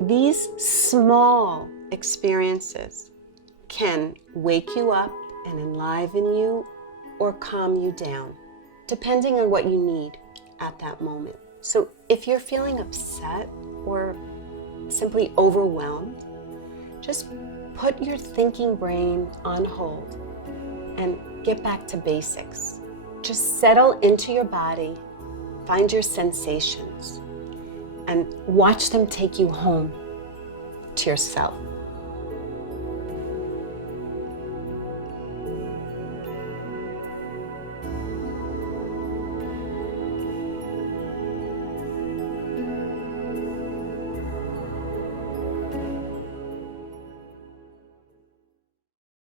These small experiences can wake you up and enliven you or calm you down, depending on what you need at that moment. So if you're feeling upset or simply overwhelmed, just put your thinking brain on hold and get back to basics. Just settle into your body, find your sensations, and watch them take you home to yourself.